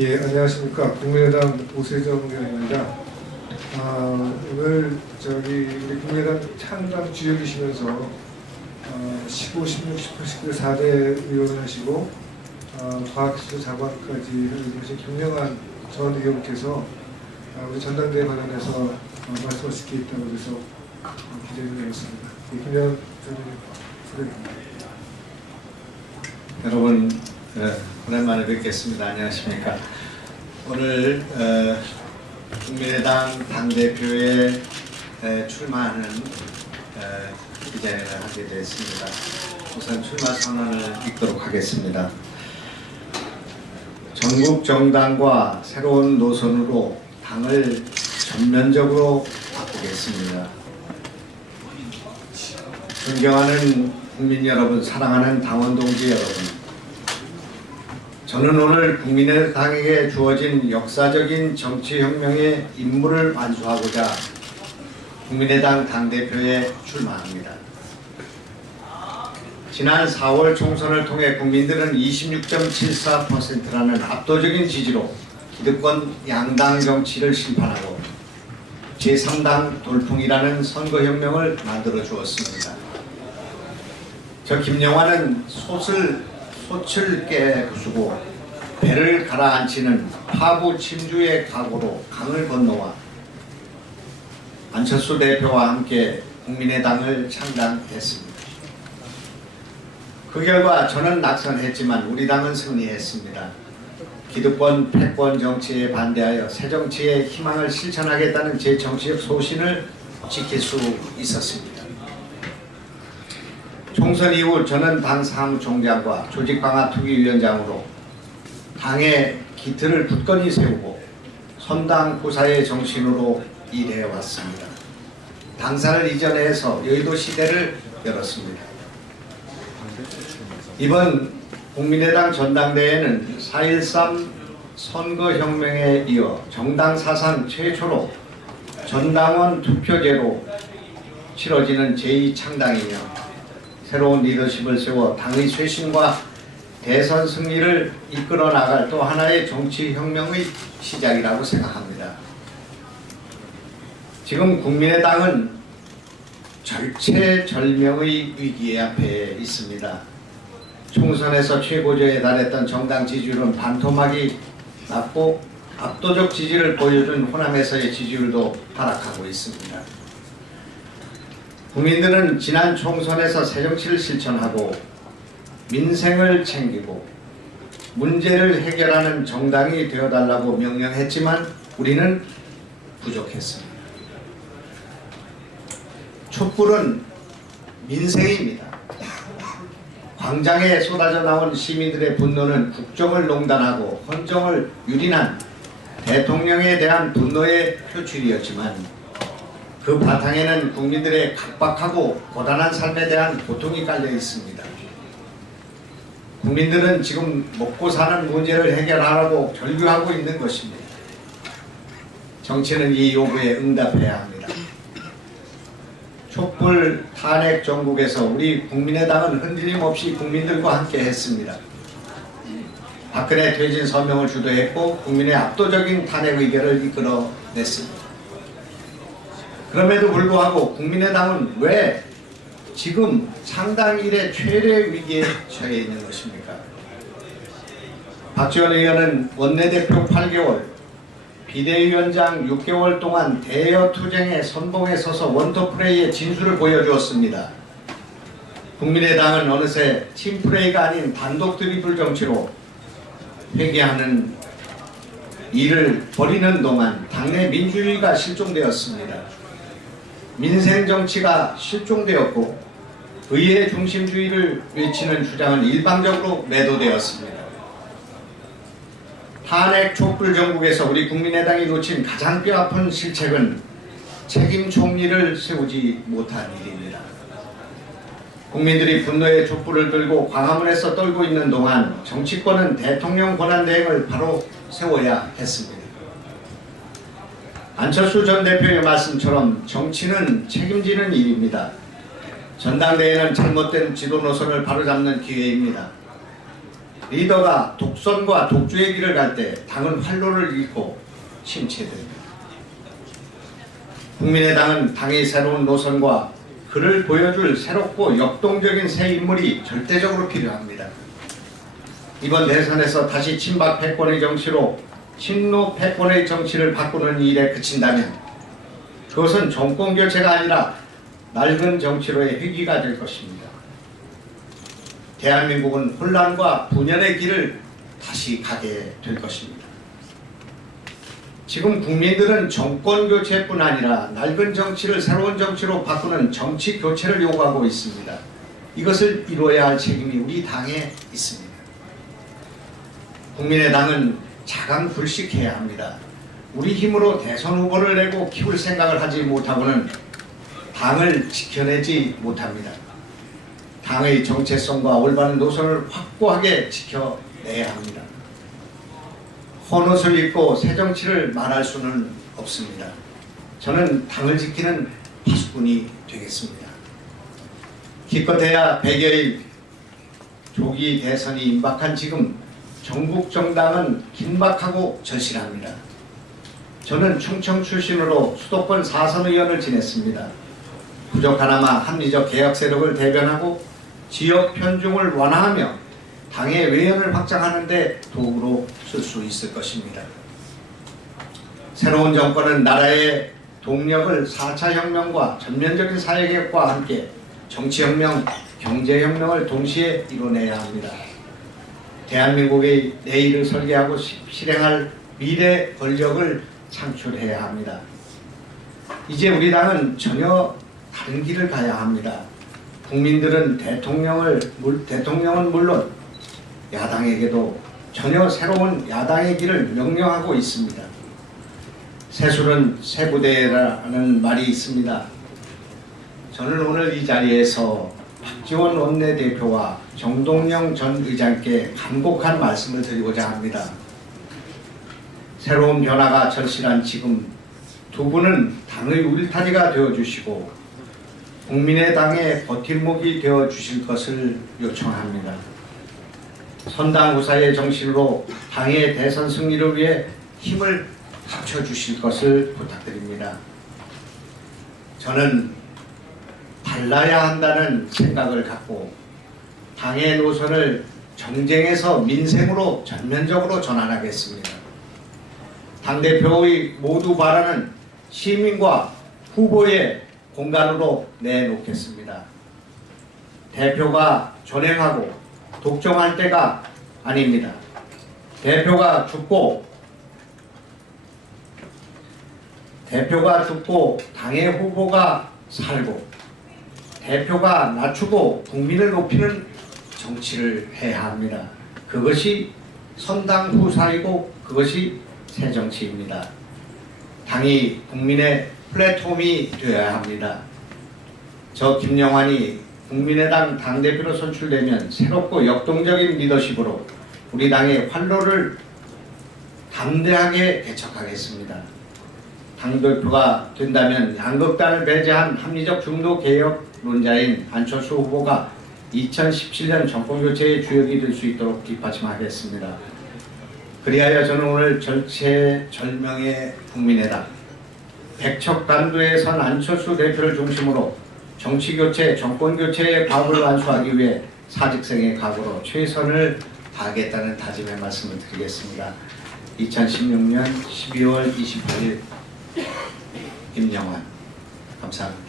예, 안녕하십니까. 국민의당 오세정 의원입니다. 오늘 우리 국민의당 창당 주역이시면서 15, 16, 18, 19대 4대 의원을 하시고 과학기술 자과까지 하신 김영환 전 의원께서 우리 전당대회 관련해서 말씀하실 게 있다고 해서 기자회견을 열었습니다. 예, 김영환 전 의원 소개합니다. 여러분 오랜만에 뵙겠습니다. 안녕하십니까. 오늘 국민의당 당대표에 출마하는 기자회견을 하게 되었습니다. 우선 출마 선언을 읽도록 하겠습니다. 전국 정당과 새로운 노선으로 당을 전면적으로 바꾸겠습니다. 존경하는 국민 여러분, 사랑하는 당원 동지 여러분, 저는 오늘 국민의당에게 주어진 역사적인 정치혁명의 임무를 완수하고자 국민의당 당대표에 출마합니다. 지난 4월 총선을 통해 국민들은 26.74%라는 압도적인 지지로 기득권 양당 정치를 심판하고 제3당 돌풍이라는 선거혁명을 만들어 주었습니다. 저 김영환은 솥을 깨부수고 배를 가라앉히는 파부 침주의 각오로 강을 건너와 안철수 대표와 함께 국민의당을 창당했습니다. 그 결과 저는 낙선했지만 우리 당은 승리했습니다. 기득권, 패권 정치에 반대하여 새 정치의 희망을 실천하겠다는 제 정치적 소신을 지킬 수 있었습니다. 총선 이후 저는 당 사무총장과 조직방아투기위원장으로 당의 기틀을 굳건히 세우고 선당 구사의 정신으로 일해왔습니다. 당사를 이전해서 여의도 시대를 열었습니다. 이번 국민의당 전당대회는 4.13 선거혁명에 이어 정당 사상 최초로 전당원 투표제로 치러지는 제2창당이며 새로운 리더십을 세워 당의 쇄신과 대선 승리를 이끌어 나갈 또 하나의 정치혁명의 시작이라고 생각합니다. 지금 국민의당은 절체절명의 위기 앞에 있습니다. 총선에서 최고조에 달했던 정당 지지율은 반토막이 났고 압도적 지지를 보여준 호남에서의 지지율도 하락하고 있습니다. 국민들은 지난 총선에서 새정치를 실천하고 민생을 챙기고 문제를 해결하는 정당이 되어달라고 명령했지만 우리는 부족했습니다. 촛불은 민생입니다. 광장에 쏟아져 나온 시민들의 분노는 국정을 농단하고 헌정을 유린한 대통령에 대한 분노의 표출이었지만 그 바탕에는 국민들의 각박하고 고단한 삶에 대한 고통이 깔려 있습니다. 국민들은 지금 먹고 사는 문제를 해결하라고 절규하고 있는 것입니다. 정치는 이 요구에 응답해야 합니다. 촛불 탄핵 정국에서 우리 국민의당은 흔들림 없이 국민들과 함께 했습니다. 박근혜 퇴진 서명을 주도했고 국민의 압도적인 탄핵 의결을 이끌어냈습니다. 그럼에도 불구하고 국민의당은 왜 지금 창당 이래 최대 위기에 처해 있는 것입니까? 박지원 의원은 원내대표 8개월, 비대위원장 6개월 동안 대여투쟁의 선봉에 서서 원터플레이의 진수를 보여주었습니다. 국민의당은 어느새 팀플레이가 아닌 단독 드리블 정치로 회귀하는 일을 벌이는 동안 당내 민주주의가 실종되었습니다. 민생 정치가 실종되었고 의회 중심주의를 외치는 주장은 일방적으로 매도되었습니다. 탄핵 촛불 정국에서 우리 국민의당이 놓친 가장 뼈아픈 실책은 책임 총리를 세우지 못한 일입니다. 국민들이 분노의 촛불을 들고 광화문에서 떨고 있는 동안 정치권은 대통령 권한대행을 바로 세워야 했습니다. 안철수 전 대표의 말씀처럼 정치는 책임지는 일입니다. 전당대회는 잘못된 지도 노선을 바로잡는 기회입니다. 리더가 독선과 독주의 길을 갈 때 당은 활로를 잃고 침체됩니다. 국민의당은 당의 새로운 노선과 그를 보여줄 새롭고 역동적인 새 인물이 절대적으로 필요합니다. 이번 대선에서 다시 친박 패권의 정치로 친노 패권의 정치를 바꾸는 일에 그친다면 그것은 정권 교체가 아니라 낡은 정치로의 회귀가 될 것입니다. 대한민국은 혼란과 분열의 길을 다시 가게 될 것입니다. 지금 국민들은 정권 교체뿐 아니라 낡은 정치를 새로운 정치로 바꾸는 정치 교체를 요구하고 있습니다. 이것을 이루어야 할 책임이 우리 당에 있습니다. 국민의당은 자강불식해야 합니다. 우리 힘으로 대선 후보를 내고 키울 생각을 하지 못하고는 당을 지켜내지 못합니다. 당의 정체성과 올바른 노선을 확고하게 지켜내야 합니다. 헌옷을 입고 새 정치를 말할 수는 없습니다. 저는 당을 지키는 파수꾼이 되겠습니다. 기껏해야 100여일 조기 대선이 임박한 지금 전국 정당은 긴박하고 절실합니다. 저는 충청 출신으로 수도권 4선 의원을 지냈습니다. 부족하나마 합리적 개혁 세력을 대변하고 지역 편중을 완화하며 당의 외연을 확장하는 데 도구로 쓸 수 있을 것입니다. 새로운 정권은 나라의 동력을 4차 혁명과 전면적인 사회개혁과 함께 정치혁명, 경제혁명을 동시에 이뤄내야 합니다. 대한민국의 내일을 설계하고 실행할 미래 권력을 창출해야 합니다. 이제 우리 당은 전혀 다른 길을 가야 합니다. 국민들은 대통령은 물론 야당에게도 전혀 새로운 야당의 길을 명령하고 있습니다. 새술은 새부대라는 말이 있습니다. 저는 오늘 이 자리에서 박지원 원내대표와 정동영 전 의장께 간곡한 말씀을 드리고자 합니다. 새로운 변화가 절실한 지금 두 분은 당의 울타리가 되어주시고 국민의당의 버팀목이 되어주실 것을 요청합니다. 선당후사의 정신으로 당의 대선 승리를 위해 힘을 합쳐주실 것을 부탁드립니다. 저는 달라야 한다는 생각을 갖고 당의 노선을 정쟁에서 민생으로 전면적으로 전환하겠습니다. 당대표의 모두 발언은 시민과 후보의 공간으로 내놓겠습니다. 대표가 전행하고 독점할 때가 아닙니다. 대표가 죽고 당의 후보가 살고 대표가 낮추고 국민을 높이는 정치를 해야 합니다. 그것이 선당후사이고 그것이 새정치입니다. 당이 국민의 플랫폼이 되어야 합니다. 저 김영환이 국민의당 당대표로 선출되면 새롭고 역동적인 리더십으로 우리 당의 활로를 담대하게 개척하겠습니다. 당대표가 된다면 양극단을 배제한 합리적 중도 개혁론자인 안철수 후보가 2017년 정권교체의 주역이 될 수 있도록 뒷받침하겠습니다. 그리하여 저는 오늘 절체절명의 국민의당 백척단도에 선 안철수 대표를 중심으로 정치교체, 정권교체의 과업을 완수하기 위해 사직생의 각오로 최선을 다하겠다는 다짐의 말씀을 드리겠습니다. 2016년 12월 28일 김영환 감사합니다.